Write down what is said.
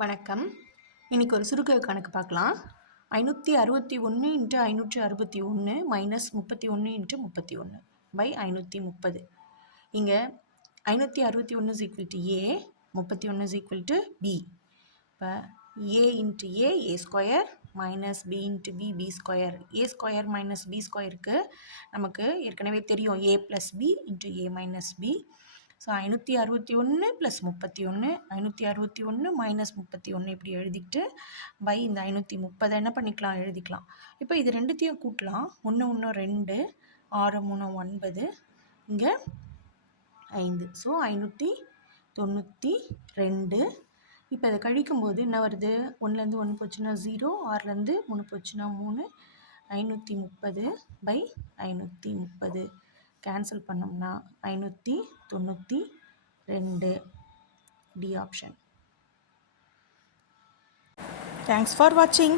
வணக்கம். இன்னைக்கு ஒரு சுருக்க கணக்கு பார்க்கலாம். 561 × 561 மைனஸ் 31 × 31 பை 530. இங்கே 561 is equal to A, 31 is equal to B. இப்போ A into A, A square minus B into B, B square. A square minus B squareக்கு நமக்கு ஏற்கனவே தெரியும் A plus B into A minus B. So 561 plus 31, 561 minus 31 இப்படி எழுதிக்கிட்டு by இந்த 530 என்ன பண்ணிக்கலாம் எழுதிக்கலாம். இப்போ இது ரெண்டுத்தையும் கூட்டலாம். 1 1 2, 6 3 9, இங்கே 5. ஸோ 592. இப்போ இதை கழிக்கும்போது என்ன வருது? 1லேருந்து 1 போச்சுன்னா 0, 6லேருந்து 3 போச்சுன்னா 3, 530 பை 530 கேன்சல் பண்ணோம்னா 592. D option. Thanks for watching.